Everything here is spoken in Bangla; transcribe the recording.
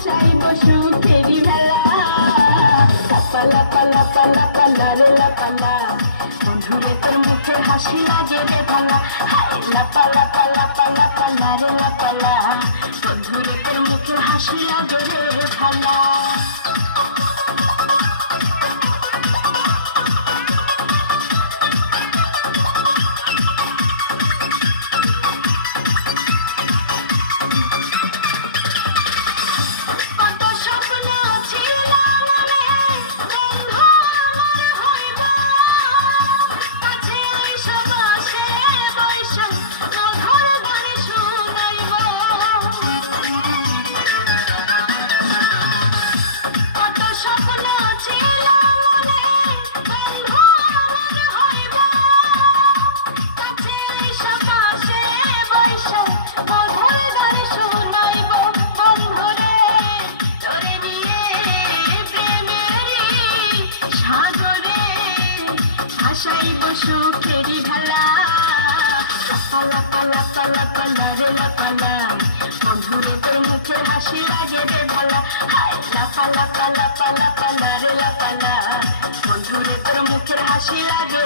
ভাসাইব সুখেরি ভেলা। লাপা লাপা লাপা লাপা লারে লাপালা, বন্ধুরে তোর মুখে হাসি লাগে রে ভালা। হাই লাপা লাপা লাপা লাপা লারে লাপালা, বন্ধুরে তোর মুখে হাসি লাগে রে ভালা। ভাসাইব সুখেরি ভেলা। লাপা লাপা লাপা লাপা লারে লাপালা, বন্ধুরে তোর মুখে হাসি লাগে রে ভালা। হাই লাপা লাপা লাপা লাপা লারে লাপালা, বন্ধুরে তোর মুখে হাসি লাগে